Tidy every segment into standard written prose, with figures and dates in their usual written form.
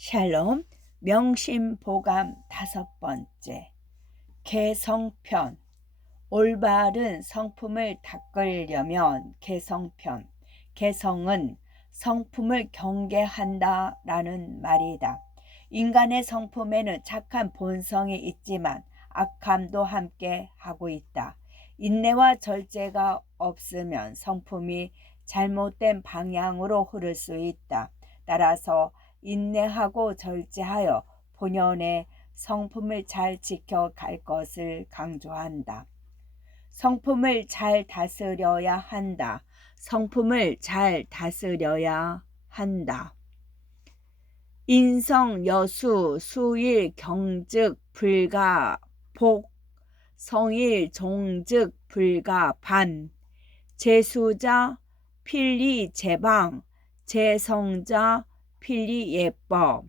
샬롬. 명심보감 5번째. 개성편. 올바른 성품을 닦으려면 개성편. 개성은 성품을 경계한다 라는 말이다. 인간의 성품에는 착한 본성이 있지만 악함도 함께 하고 있다. 인내와 절제가 없으면 성품이 잘못된 방향으로 흐를 수 있다. 따라서 인내하고 절제하여 본연의 성품을 잘 지켜갈 것을 강조한다. 성품을 잘 다스려야 한다. 성품을 잘 다스려야 한다. 인성 여수 수일 경즉 불가 복 성일 종즉 불가 반 재수자 필리 제방 재성자 필리 예법.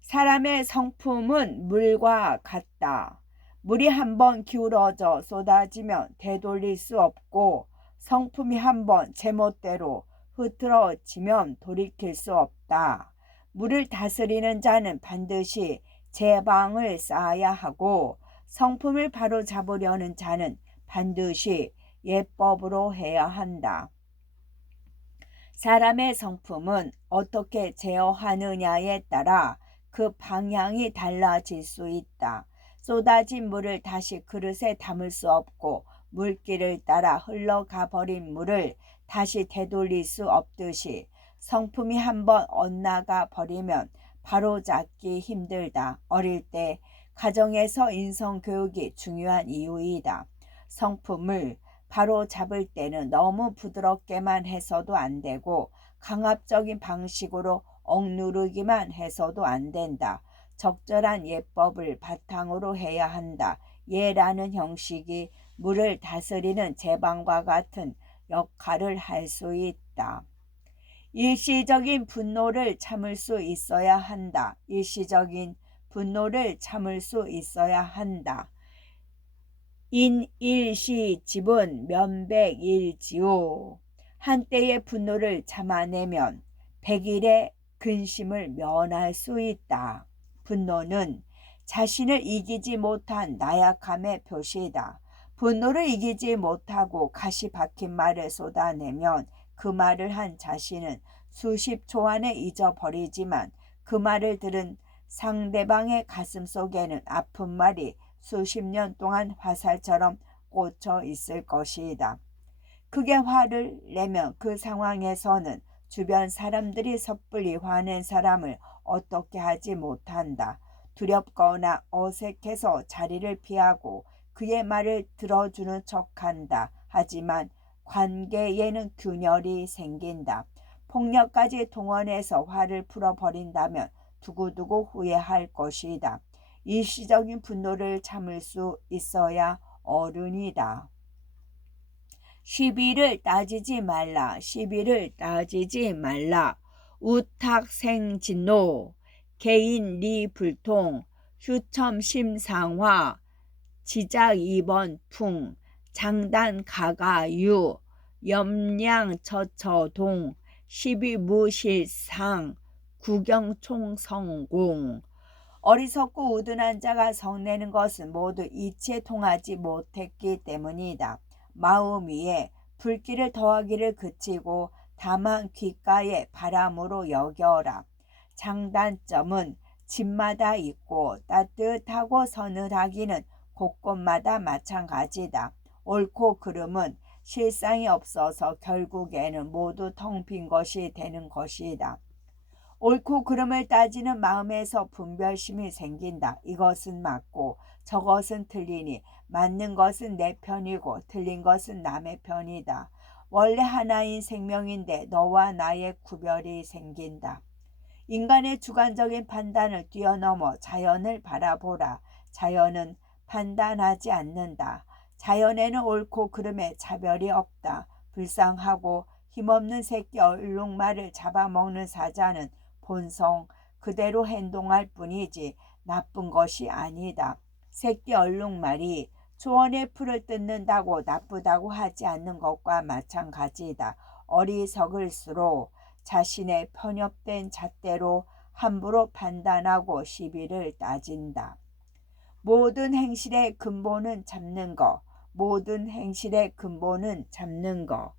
사람의 성품은 물과 같다. 물이 한번 기울어져 쏟아지면 되돌릴 수 없고 성품이 한번 제멋대로 흐트러지면 돌이킬 수 없다. 물을 다스리는 자는 반드시 제방을 쌓아야 하고 성품을 바로잡으려는 자는 반드시 예법으로 해야 한다. 사람의 성품은 어떻게 제어하느냐에 따라 그 방향이 달라질 수 있다. 쏟아진 물을 다시 그릇에 담을 수 없고 물길을 따라 흘러가 버린 물을 다시 되돌릴 수 없듯이 성품이 한번 엇나가 버리면 바로잡기 힘들다. 어릴 때 가정에서 인성교육이 중요한 이유이다. 성품을 바로 잡을 때는 너무 부드럽게만 해서도 안 되고 강압적인 방식으로 억누르기만 해서도 안 된다. 적절한 예법을 바탕으로 해야 한다. 예라는 형식이 물을 다스리는 제방과 같은 역할을 할 수 있다. 일시적인 분노를 참을 수 있어야 한다. 일시적인 분노를 참을 수 있어야 한다. 인일시집은 면백일지요. 한때의 분노를 참아내면 100일의 근심을 면할 수 있다. 분노는 자신을 이기지 못한 나약함의 표시이다. 분노를 이기지 못하고 가시 박힌 말을 쏟아내면 그 말을 한 자신은 수십 초 안에 잊어버리지만 그 말을 들은 상대방의 가슴 속에는 아픈 말이 수십 년 동안 화살처럼 꽂혀 있을 것이다. 크게 화를 내면 그 상황에서는 주변 사람들이 섣불리 화낸 사람을 어떻게 하지 못한다. 두렵거나 어색해서 자리를 피하고 그의 말을 들어주는 척한다. 하지만 관계에는 균열이 생긴다. 폭력까지 동원해서 화를 풀어버린다면 두고두고 후회할 것이다. 일시적인 분노를 참을 수 있어야 어른이다. 시비를 따지지 말라. 시비를 따지지 말라. 우탁생진노 개인리불통 휴첨심상화 지작이번풍 장단가가유 염량처처동 시비무실상 구경총성공. 어리석고 우둔한 자가 성내는 것은 모두 이치에 통하지 못했기 때문이다. 마음 위에 불길을 더하기를 그치고 다만 귓가에 바람으로 여겨라. 장단점은 집마다 있고 따뜻하고 서늘하기는 곳곳마다 마찬가지다. 옳고 그름은 실상이 없어서 결국에는 모두 텅 빈 것이 되는 것이다. 옳고 그름을 따지는 마음에서 분별심이 생긴다. 이것은 맞고 저것은 틀리니 맞는 것은 내 편이고 틀린 것은 남의 편이다. 원래 하나인 생명인데 너와 나의 구별이 생긴다. 인간의 주관적인 판단을 뛰어넘어 자연을 바라보라. 자연은 판단하지 않는다. 자연에는 옳고 그름에 차별이 없다. 불쌍하고 힘없는 새끼 얼룩말을 잡아먹는 사자는 본성 그대로 행동할 뿐이지 나쁜 것이 아니다. 새끼 얼룩말이 초원의 풀을 뜯는다고 나쁘다고 하지 않는 것과 마찬가지다. 어리석을수록 자신의 편협된 잣대로 함부로 판단하고 시비를 따진다. 모든 행실의 근본은 잡는 거. 모든 행실의 근본은 잡는 거.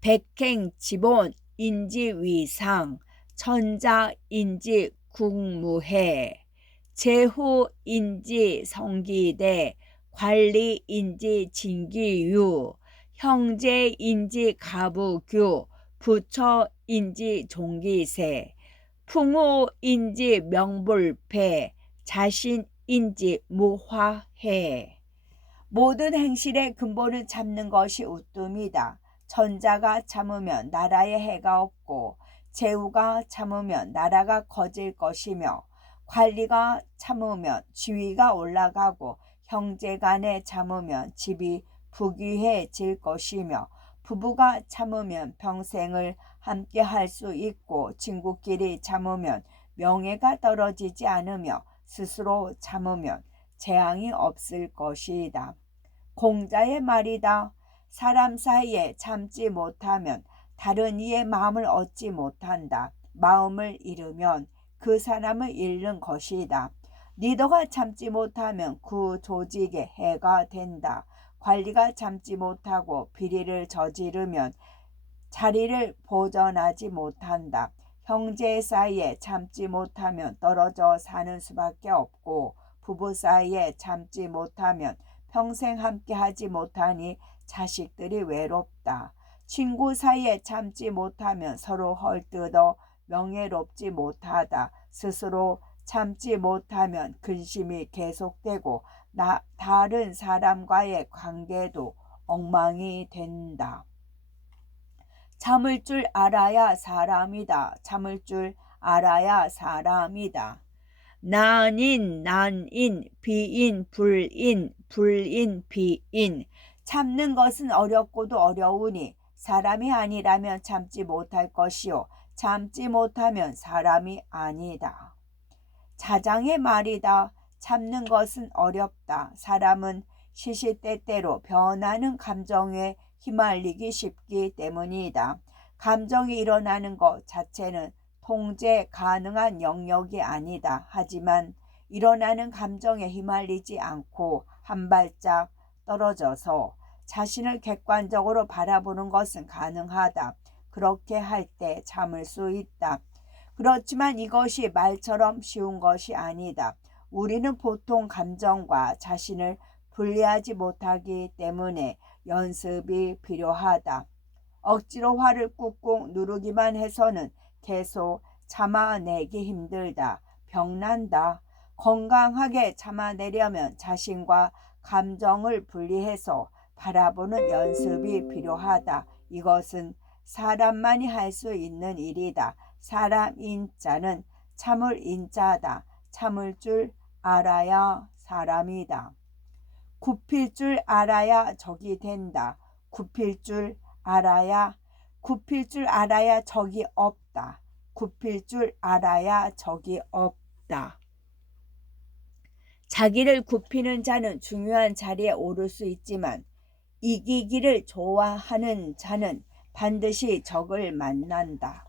백행지본 인지위상 천자인지 국무해 제후인지 성기대 관리인지 징기유 형제인지 가부규 부처인지 종기세 풍우인지 명불패 자신인지 무화해. 모든 행실의 근본을 잡는 것이 우뜸이다. 천자가 참으면 나라에 해가 없고 제후가 참으면 나라가 커질 것이며 관리가 참으면 지위가 올라가고 형제간에 참으면 집이 부귀해질 것이며 부부가 참으면 평생을 함께 할 수 있고 친구끼리 참으면 명예가 떨어지지 않으며 스스로 참으면 재앙이 없을 것이다. 공자의 말이다. 사람 사이에 참지 못하면 다른 이의 마음을 얻지 못한다. 마음을 잃으면 그 사람을 잃는 것이다. 리더가 참지 못하면 그 조직에 해가 된다. 관리가 참지 못하고 비리를 저지르면 자리를 보전하지 못한다. 형제 사이에 참지 못하면 떨어져 사는 수밖에 없고 부부 사이에 참지 못하면 평생 함께하지 못하니 자식들이 외롭다. 친구 사이에 참지 못하면 서로 헐뜯어 명예롭지 못하다. 스스로 참지 못하면 근심이 계속되고 다른 사람과의 관계도 엉망이 된다. 참을 줄 알아야 사람이다. 참을 줄 알아야 사람이다. 난인, 난인, 비인, 불인, 불인, 비인. 참는 것은 어렵고도 어려우니 사람이 아니라면 참지 못할 것이요 참지 못하면 사람이 아니다. 자장의 말이다. 참는 것은 어렵다. 사람은 시시때때로 변하는 감정에 휘말리기 쉽기 때문이다. 감정이 일어나는 것 자체는 통제 가능한 영역이 아니다. 하지만 일어나는 감정에 휘말리지 않고 한 발짝 떨어져서 자신을 객관적으로 바라보는 것은 가능하다. 그렇게 할 때 참을 수 있다. 그렇지만 이것이 말처럼 쉬운 것이 아니다. 우리는 보통 감정과 자신을 분리하지 못하기 때문에 연습이 필요하다. 억지로 화를 꾹꾹 누르기만 해서는 계속 참아내기 힘들다. 병난다. 건강하게 참아내려면 자신과 감정을 분리해서 바라보는 연습이 필요하다. 이것은 사람만이 할 수 있는 일이다. 사람인 자는 참을 인자다. 참을 줄 알아야 사람이다. 굽힐 줄 알아야 적이 된다. 굽힐 줄 알아야 적이 없다. 굽힐 줄 알아야 적이 없다. 자기를 굽히는 자는 중요한 자리에 오를 수 있지만 이기기를 좋아하는 자는 반드시 적을 만난다.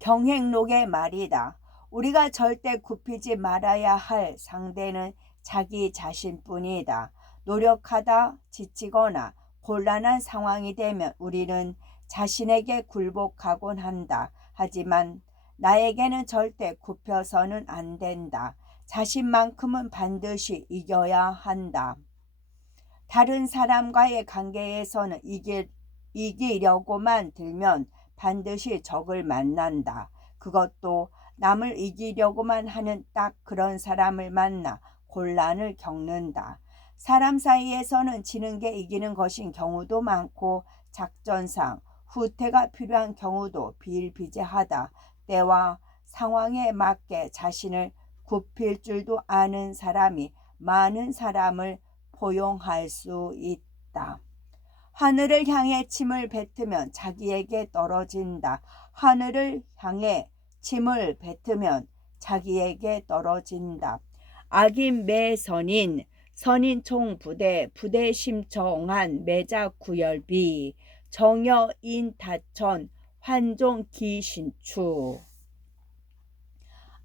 경행록의 말이다. 우리가 절대 굽히지 말아야 할 상대는 자기 자신뿐이다. 노력하다 지치거나 곤란한 상황이 되면 우리는 자신에게 굴복하곤 한다. 하지만 나에게는 절대 굽혀서는 안 된다. 자신만큼은 반드시 이겨야 한다. 다른 사람과의 관계에서는 이기려고만 들면 반드시 적을 만난다. 그것도 남을 이기려고만 하는 딱 그런 사람을 만나 곤란을 겪는다. 사람 사이에서는 지는 게 이기는 것인 경우도 많고 작전상 후퇴가 필요한 경우도 비일비재하다. 때와 상황에 맞게 자신을 굽힐 줄도 아는 사람이 많은 사람을 포용할 수 있다. 하늘을 향해 침을 뱉으면 자기에게 떨어진다. 하늘을 향해 침을 뱉으면 자기에게 떨어진다. 악인 매선인 선인총 부대 부대심청한 매자구열비 정여인 다천 환종 기신추.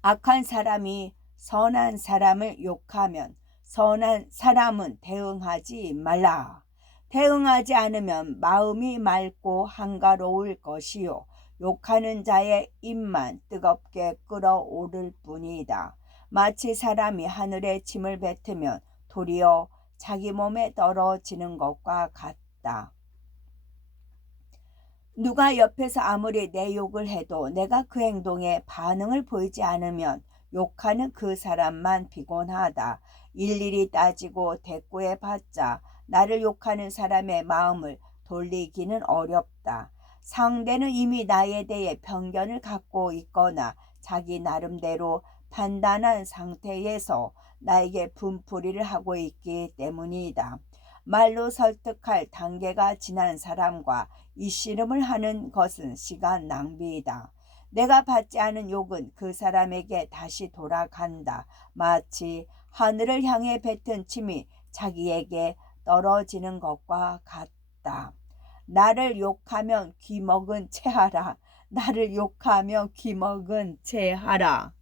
악한 사람이 선한 사람을 욕하면 선한 사람은 대응하지 말라. 대응하지 않으면 마음이 맑고 한가로울 것이요 욕하는 자의 입만 뜨겁게 끓어오를 뿐이다. 마치 사람이 하늘에 짐을 뱉으면 도리어 자기 몸에 떨어지는 것과 같다. 누가 옆에서 아무리 내 욕을 해도 내가 그 행동에 반응을 보이지 않으면 욕하는 그 사람만 피곤하다. 일일이 따지고 대꾸해봤자 나를 욕하는 사람의 마음을 돌리기는 어렵다. 상대는 이미 나에 대해 편견을 갖고 있거나 자기 나름대로 판단한 상태에서 나에게 분풀이를 하고 있기 때문이다. 말로 설득할 단계가 지난 사람과 이 씨름을 하는 것은 시간 낭비이다. 내가 받지 않은 욕은 그 사람에게 다시 돌아간다. 마치 하늘을 향해 뱉은 침이 자기에게 떨어지는 것과 같다. 나를 욕하면 귀먹은 채 하라. 나를 욕하며 귀먹은 채 하라.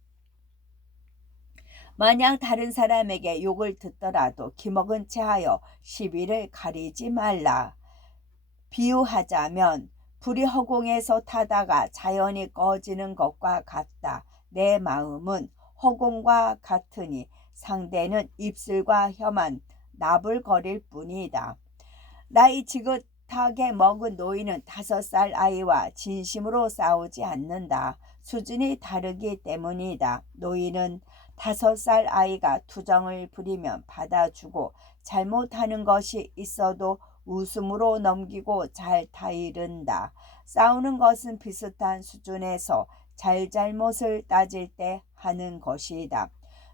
만약 다른 사람에게 욕을 듣더라도 귀먹은 채 하여 시비를 가리지 말라. 비유하자면 불이 허공에서 타다가 자연히 꺼지는 것과 같다. 내 마음은 허공과 같으니 상대는 입술과 혀만 나불거릴 뿐이다. 나이 지긋하게 먹은 노인은 5살 아이와 진심으로 싸우지 않는다. 수준이 다르기 때문이다. 노인은 5살 아이가 투정을 부리면 받아주고 잘못하는 것이 있어도 웃음으로 넘기고 잘 타이른다. 싸우는 것은 비슷한 수준에서 잘잘못을 따질 때 하는 것이다.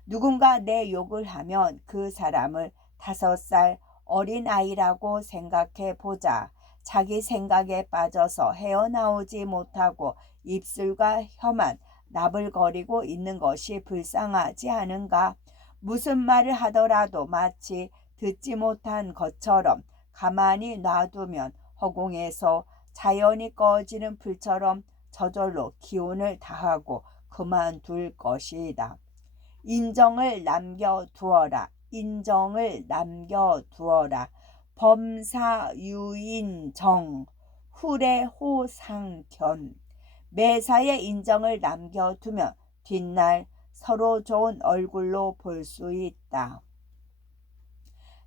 누군가 내 욕을 하면 그 사람을 5살 어린아이라고 생각해 보자. 자기 생각에 빠져서 헤어나오지 못하고 입술과 혀만 나불거리고 있는 것이 불쌍하지 않은가? 무슨 말을 하더라도 마치 듣지 못한 것처럼 가만히 놔두면 허공에서 자연히 꺼지는 불처럼 저절로 기운을 다하고 그만둘 것이다. 인정을 남겨두어라. 인정을 남겨두어라. 범사유인정 후례호상견. 매사에 인정을 남겨두면 뒷날 서로 좋은 얼굴로 볼 수 있다.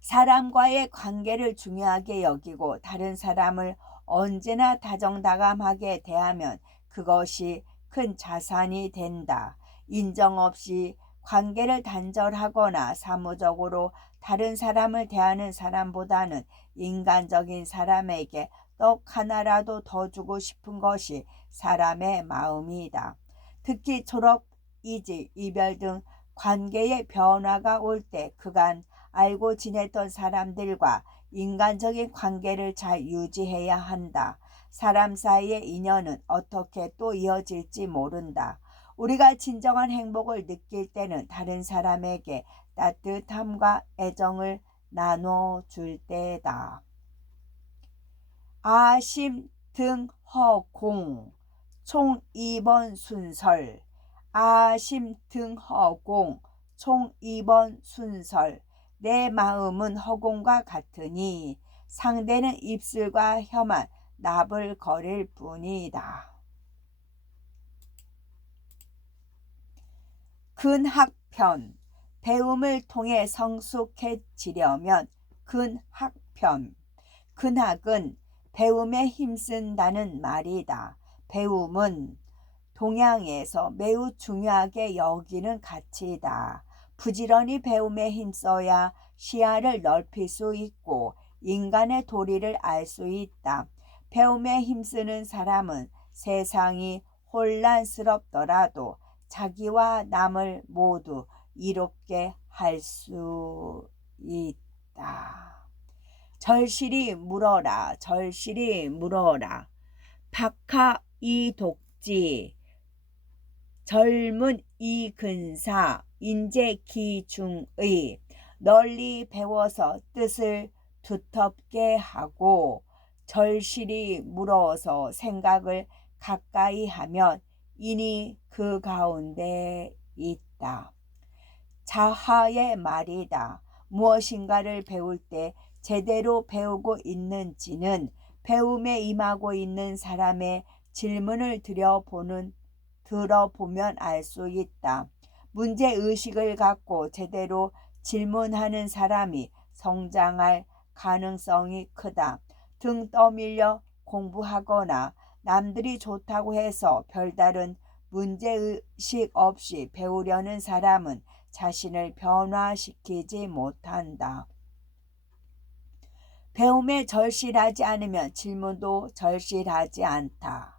사람과의 관계를 중요하게 여기고 다른 사람을 언제나 다정다감하게 대하면 그것이 큰 자산이 된다. 인정 없이 관계를 단절하거나 사무적으로 다른 사람을 대하는 사람보다는 인간적인 사람에게 떡 하나라도 더 주고 싶은 것이 사람의 마음이다. 특히 졸업, 이직, 이별 등 관계의 변화가 올 때 그간 알고 지냈던 사람들과 인간적인 관계를 잘 유지해야 한다. 사람 사이의 인연은 어떻게 또 이어질지 모른다. 우리가 진정한 행복을 느낄 때는 다른 사람에게 따뜻함과 애정을 나눠줄 때다. 아심등허공 총 2번 순설. 아심등허공 총 2번 순설. 내 마음은 허공과 같으니 상대는 입술과 혀만 나불거릴 뿐이다. 근학편. 배움을 통해 성숙해지려면 근학편. 근학은 배움에 힘쓴다는 말이다. 배움은 동양에서 매우 중요하게 여기는 가치이다. 부지런히 배움에 힘써야 시야를 넓힐 수 있고 인간의 도리를 알 수 있다. 배움에 힘쓰는 사람은 세상이 혼란스럽더라도 자기와 남을 모두 이롭게 할 수 있다. 절실히 물어라. 절실히 물어라. 박하 이독지 젊은 이근사 인재기중의 널리 배워서 뜻을 두텁게 하고 절실히 물어서 생각을 가까이 하면 이니 그 가운데 있다. 자하의 말이다. 무엇인가를 배울 때 제대로 배우고 있는지는 배움에 임하고 있는 사람의 질문을 들어보면 알 수 있다. 문제의식을 갖고 제대로 질문하는 사람이 성장할 가능성이 크다. 등 떠밀려 공부하거나 남들이 좋다고 해서 별다른 문제의식 없이 배우려는 사람은 자신을 변화시키지 못한다. 배움에 절실하지 않으면 질문도 절실하지 않다.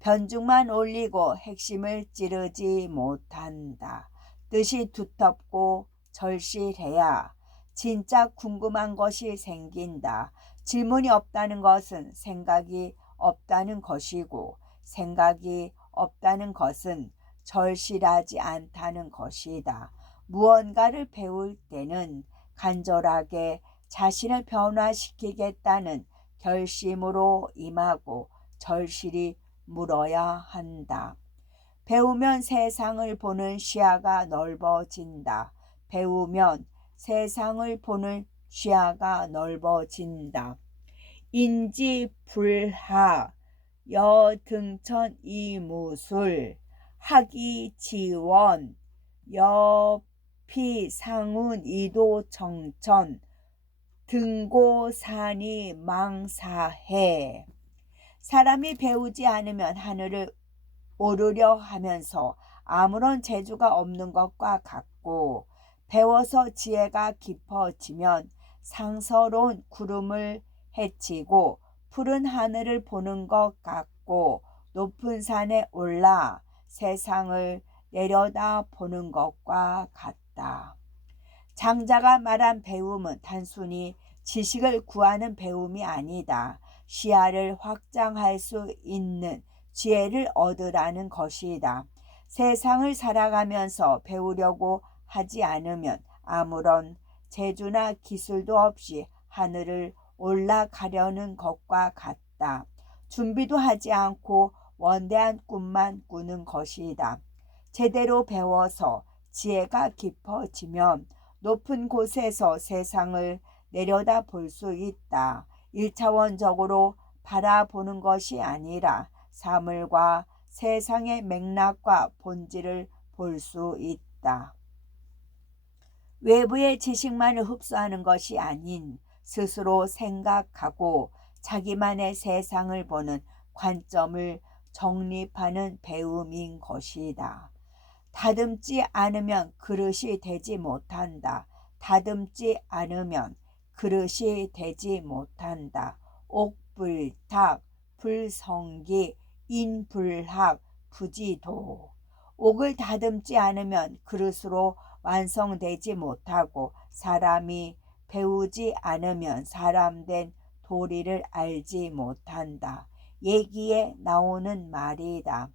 변죽만 올리고 핵심을 찌르지 못한다. 뜻이 두텁고 절실해야 진짜 궁금한 것이 생긴다. 질문이 없다는 것은 생각이 없다는 것이고 생각이 없다는 것은 절실하지 않다는 것이다. 무언가를 배울 때는 간절하게 자신을 변화시키겠다는 결심으로 임하고 절실히 물어야 한다. 배우면 세상을 보는 시야가 넓어진다. 배우면 세상을 보는 시야가 넓어진다. 인지불하 여등천이무술 학이지원 여피상운이도정천 등고산이 망사해. 사람이 배우지 않으면 하늘을 오르려 하면서 아무런 재주가 없는 것과 같고 배워서 지혜가 깊어지면 상서로운 구름을 헤치고 푸른 하늘을 보는 것 같고 높은 산에 올라 세상을 내려다 보는 것과 같다. 장자가 말한 배움은 단순히 지식을 구하는 배움이 아니다. 시야를 확장할 수 있는 지혜를 얻으라는 것이다. 세상을 살아가면서 배우려고 하지 않으면 아무런 재주나 기술도 없이 하늘을 올라가려는 것과 같다. 준비도 하지 않고 원대한 꿈만 꾸는 것이다. 제대로 배워서 지혜가 깊어지면 높은 곳에서 세상을 내려다 볼 수 있다. 1차원적으로 바라보는 것이 아니라 사물과 세상의 맥락과 본질을 볼 수 있다. 외부의 지식만을 흡수하는 것이 아닌 스스로 생각하고 자기만의 세상을 보는 관점을 정립하는 배움인 것이다. 다듬지 않으면 그릇이 되지 못한다. 다듬지 않으면 그릇이 되지 못한다. 옥불탁, 불성기, 인불학, 부지도. 옥을 다듬지 않으면 그릇으로 완성되지 못하고 사람이 배우지 않으면 사람된 도리를 알지 못한다. 얘기에 나오는 말이다.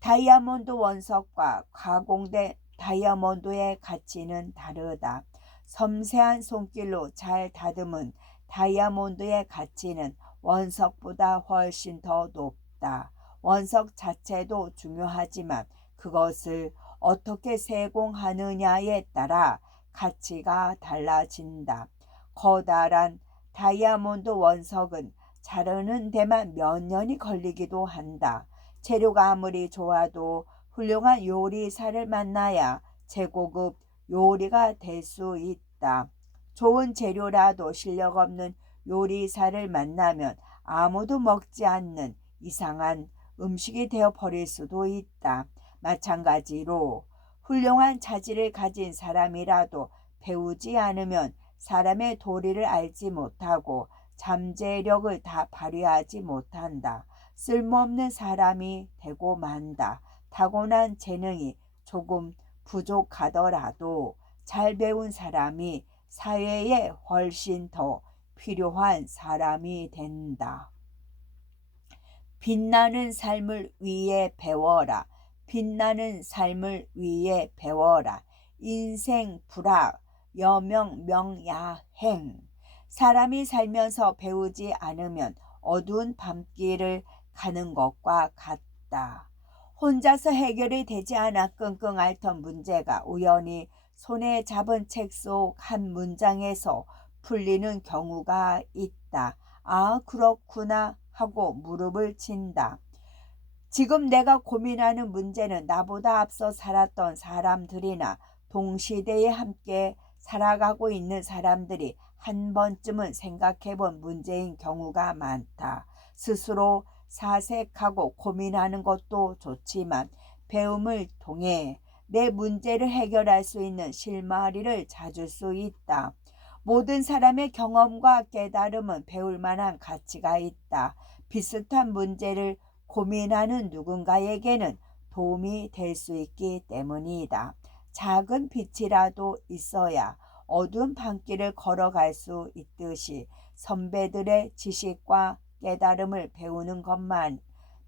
다이아몬드 원석과 가공된 다이아몬드의 가치는 다르다. 섬세한 손길로 잘 다듬은 다이아몬드의 가치는 원석보다 훨씬 더 높다. 원석 자체도 중요하지만 그것을 어떻게 세공하느냐에 따라 가치가 달라진다. 커다란 다이아몬드 원석은 자르는 데만 몇 년이 걸리기도 한다. 재료가 아무리 좋아도 훌륭한 요리사를 만나야 최고급 요리가 될 수 있다. 좋은 재료라도 실력 없는 요리사를 만나면 아무도 먹지 않는 이상한 음식이 되어 버릴 수도 있다. 마찬가지로 훌륭한 자질을 가진 사람이라도 배우지 않으면 사람의 도리를 알지 못하고 잠재력을 다 발휘하지 못한다. 쓸모없는 사람이 되고 만다. 타고난 재능이 조금 부족하더라도 잘 배운 사람이 사회에 훨씬 더 필요한 사람이 된다. 빛나는 삶을 위해 배워라. 빛나는 삶을 위해 배워라. 인생 불학, 여명 명야행. 사람이 살면서 배우지 않으면 어두운 밤길을 가는 것과 같다. 혼자서 해결이 되지 않아 끙끙 앓던 문제가 우연히 손에 잡은 책 속 한 문장에서 풀리는 경우가 있다. 아, 그렇구나 하고 무릎을 친다. 지금 내가 고민하는 문제는 나보다 앞서 살았던 사람들이나 동시대에 함께 살아가고 있는 사람들이 한 번쯤은 생각해 본 문제인 경우가 많다. 스스로 사색하고 고민하는 것도 좋지만 배움을 통해 내 문제를 해결할 수 있는 실마리를 찾을 수 있다. 모든 사람의 경험과 깨달음은 배울 만한 가치가 있다. 비슷한 문제를 고민하는 누군가에게는 도움이 될 수 있기 때문이다. 작은 빛이라도 있어야 어두운 밤길을 걸어갈 수 있듯이 선배들의 지식과 깨달음을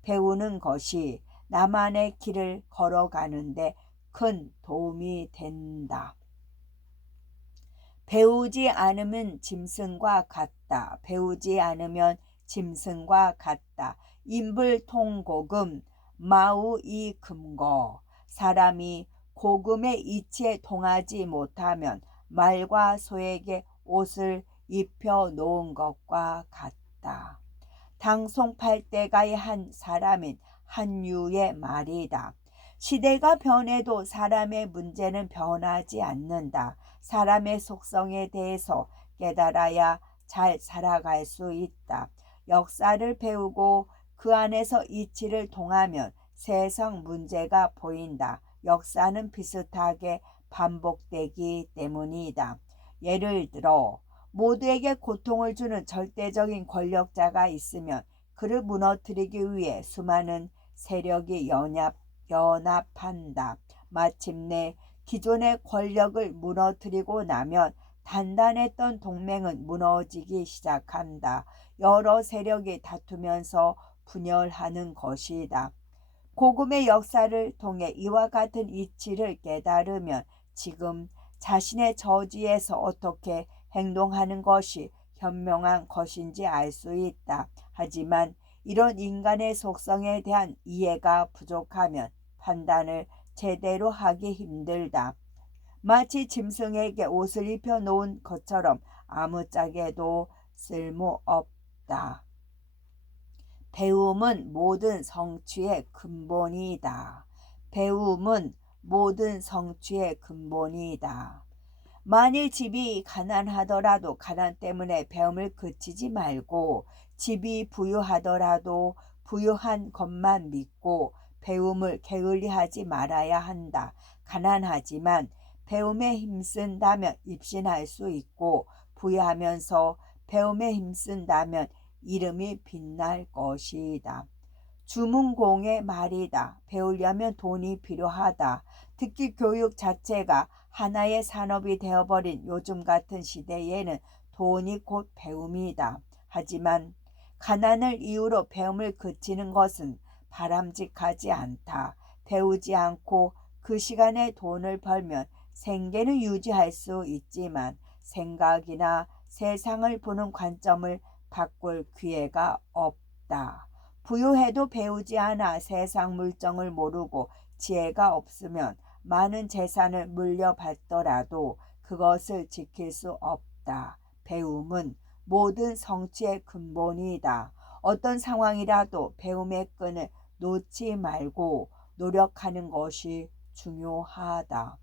배우는 것이 나만의 길을 걸어가는데 큰 도움이 된다. 배우지 않으면 짐승과 같다. 배우지 않으면 짐승과 같다. 인불통고금 마우이금거. 사람이 고금의 이치에 동하지 못하면 말과 소에게 옷을 입혀 놓은 것과 같다. 당송팔대가의 한 사람인 한유의 말이다. 시대가 변해도 사람의 문제는 변하지 않는다. 사람의 속성에 대해서 깨달아야 잘 살아갈 수 있다. 역사를 배우고 그 안에서 이치를 통하면 세상 문제가 보인다. 역사는 비슷하게 반복되기 때문이다. 예를 들어 모두에게 고통을 주는 절대적인 권력자가 있으면 그를 무너뜨리기 위해 수많은 세력이 연합한다. 마침내 기존의 권력을 무너뜨리고 나면 단단했던 동맹은 무너지기 시작한다. 여러 세력이 다투면서 분열하는 것이다. 고금의 역사를 통해 이와 같은 이치를 깨달으면 지금 자신의 저지에서 어떻게 행동하는 것이 현명한 것인지 알 수 있다. 하지만 이런 인간의 속성에 대한 이해가 부족하면 판단을 제대로 하기 힘들다. 마치 짐승에게 옷을 입혀 놓은 것처럼 아무짝에도 쓸모없다. 배움은 모든 성취의 근본이다. 배움은 모든 성취의 근본이다. 만일 집이 가난하더라도 가난 때문에 배움을 그치지 말고 집이 부유하더라도 부유한 것만 믿고 배움을 게을리하지 말아야 한다. 가난하지만 배움에 힘쓴다면 입신할 수 있고 부유하면서 배움에 힘쓴다면 이름이 빛날 것이다. 주문공의 말이다. 배우려면 돈이 필요하다. 특히 교육 자체가 하나의 산업이 되어버린 요즘 같은 시대에는 돈이 곧 배움이다. 하지만 가난을 이유로 배움을 그치는 것은 바람직하지 않다. 배우지 않고 그 시간에 돈을 벌면 생계는 유지할 수 있지만 생각이나 세상을 보는 관점을 바꿀 기회가 없다. 부유해도 배우지 않아 세상 물정을 모르고 지혜가 없으면 많은 재산을 물려받더라도 그것을 지킬 수 없다. 배움은 모든 성취의 근본이다. 어떤 상황이라도 배움의 끈을 놓지 말고 노력하는 것이 중요하다.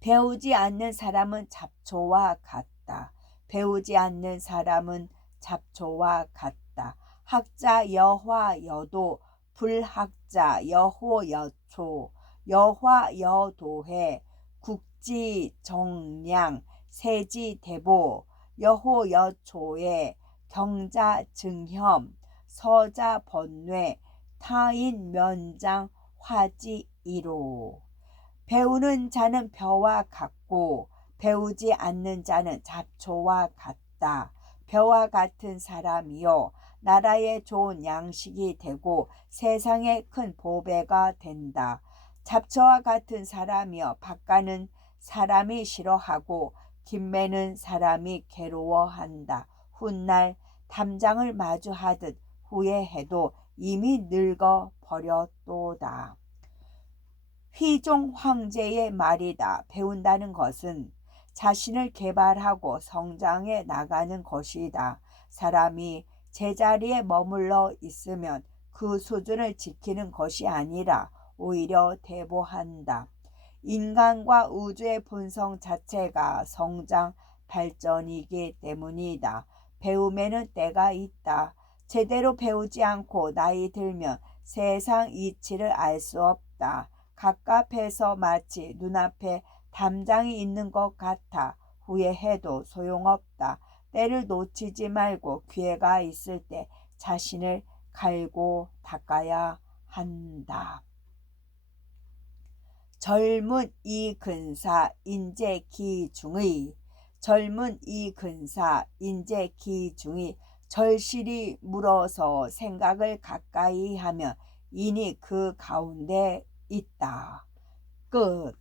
배우지 않는 사람은 잡초와 같다. 배우지 않는 사람은 잡초와 같다. 학자 여화여도 불학자 여호여초 여화여도해 국지정량 세지대보 여호여초에 경자증혐 서자번뇌 타인면장 화지이로. 배우는 자는 벼와 같고 배우지 않는 자는 잡초와 같다. 벼와 같은 사람이요 나라에 좋은 양식이 되고 세상에 큰 보배가 된다. 잡초와 같은 사람이요 밭가는 사람이 싫어하고 김매는 사람이 괴로워한다. 훗날 담장을 마주하듯 후회해도 이미 늙어 버렸도다. 휘종 황제의 말이다. 배운다는 것은 자신을 개발하고 성장해 나가는 것이다. 사람이 제자리에 머물러 있으면 그 수준을 지키는 것이 아니라 오히려 대보한다. 인간과 우주의 본성 자체가 성장, 발전이기 때문이다. 배움에는 때가 있다. 제대로 배우지 않고 나이 들면 세상 이치를 알 수 없다. 갑갑해서 마치 눈앞에 담장이 있는 것 같아 후회해도 소용없다. 때를 놓치지 말고 기회가 있을 때 자신을 갈고 닦아야 한다. 젊은 이 근사 인재 기중의 젊은 이 근사 인재 기중의 절실히 물어서 생각을 가까이 하면 이니 그 가운데 있다. 끝.